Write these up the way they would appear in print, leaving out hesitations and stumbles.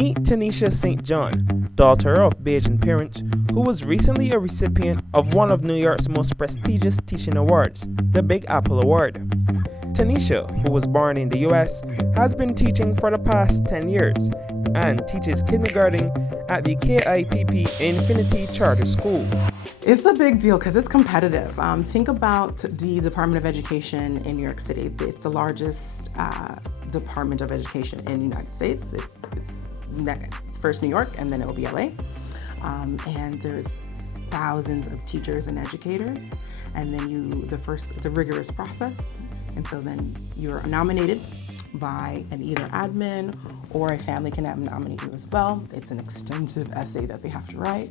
Meet Tennysha St John, daughter of Bajan parents, who was recently a recipient of one of New York's most prestigious teaching awards, the Big Apple Award. Tennysha, who was born in the US, has been teaching for the past 10 years and teaches kindergarten at the KIPP Infinity Charter School. It's a big deal because it's competitive. Think about the Department of Education in New York City. It's the largest Department of Education in the United States. It's first New York and then it'll be LA. And there's thousands of teachers and educators. And then it's a rigorous process. And so then you're nominated by an either admin or a family can nominate you as well. It's an extensive essay that they have to write.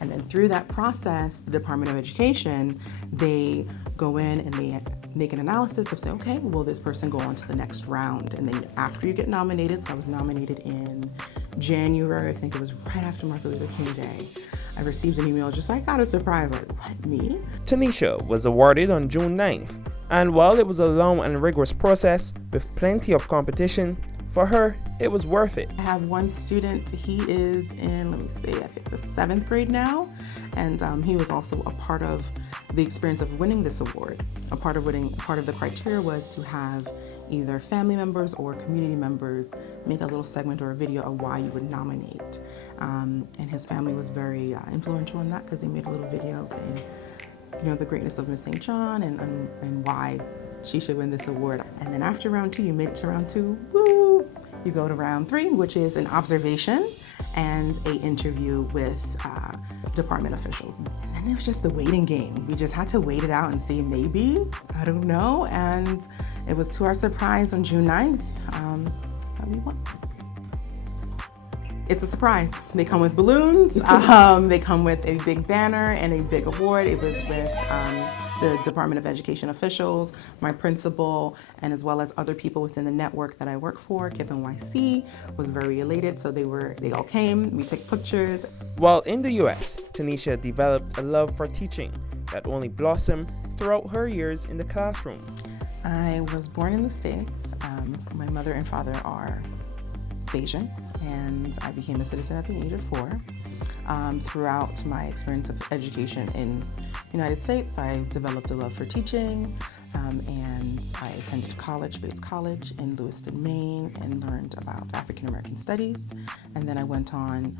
And then through that process, the Department of Education, they go in and they make an analysis of say, okay, will this person go on to the next round? And then after you get nominated, so I was nominated in January, I think it was right after Martin Luther King Day, I received an email just like out of surprise, like, what, me? Tennysha was awarded on June 9th, and while it was a long and rigorous process with plenty of competition, for her, it was worth it. I have one student, he is in, I think the 7th grade now, and he was also a part of the experience of winning this award. A part of the criteria was to have either family members or community members make a little segment or a video of why you would nominate. And his family was very influential in that because they made a little video saying, the greatness of Miss St. John and why she should win this award. And then after round 2, you made it to round 2, woo! You go to round 3, which is an observation and an interview with department officials. And it was just the waiting game. We just had to wait it out and see, maybe, I don't know. And it was to our surprise on June 9th that we won. It's a surprise. They come with balloons, they come with a big banner and a big award. It was with the Department of Education officials, my principal, and as well as other people within the network that I work for. KIPP NYC was very elated, so they all came, we took pictures. While in the US, Tennysha developed a love for teaching that only blossomed throughout her years in the classroom. I was born in the States. My mother and father are Bajan, and I became a citizen at the age of 4. Throughout my experience of education in the United States, I developed a love for teaching, and I attended college, Bates College in Lewiston, Maine, and learned about African American studies. And then I went on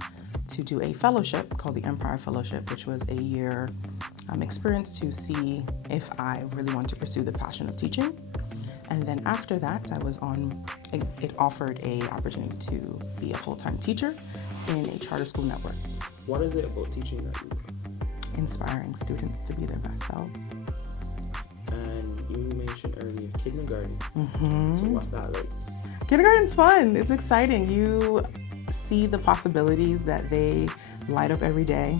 to do a fellowship called the Empire Fellowship, which was a year experience to see if I really wanted to pursue the passion of teaching. And then after that, it offered an opportunity to be a full-time teacher in a charter school network. What is it about teaching that you love? Inspiring students to be their best selves. And you mentioned earlier kindergarten. Mm-hmm. So what's that like? Kindergarten's fun. It's exciting. You see the possibilities that they light up every day.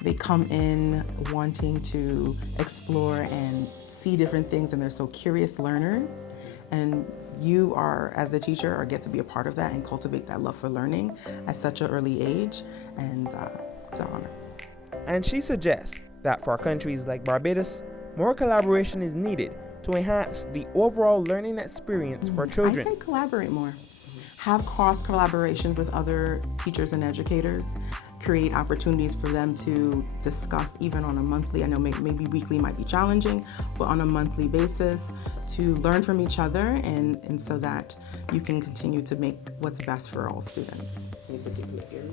They come in wanting to explore and see different things, and they're so curious learners. And you are, as the teacher, get to be a part of that and cultivate that love for learning at such an early age, and it's an honor. And she suggests that for countries like Barbados, more collaboration is needed to enhance the overall learning experience for children. I say collaborate more. Have cross collaboration with other teachers and educators. Create opportunities for them to discuss even on a monthly, I know maybe weekly might be challenging, but on a monthly basis to learn from each other and so that you can continue to make what's best for all students. Any particular area?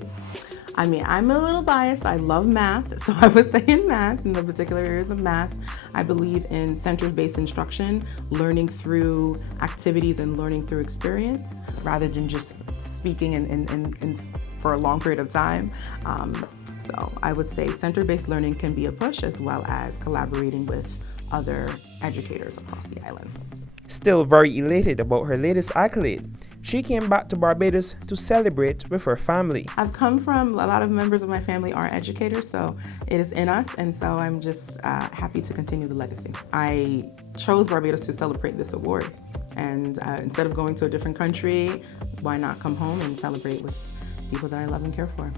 I'm a little biased. I love math, so I would say in math, in the particular areas of math. I believe in center-based instruction, learning through activities and learning through experience, rather than just speaking and for a long period of time. So I would say center-based learning can be a push, as well as collaborating with other educators across the island. Still very elated about her latest accolade, she came back to Barbados to celebrate with her family. I've come from, a lot of members of my family are educators, so it is in us, and so I'm just happy to continue the legacy. I chose Barbados to celebrate this award, and instead of going to a different country, why not come home and celebrate with people that I love and care for.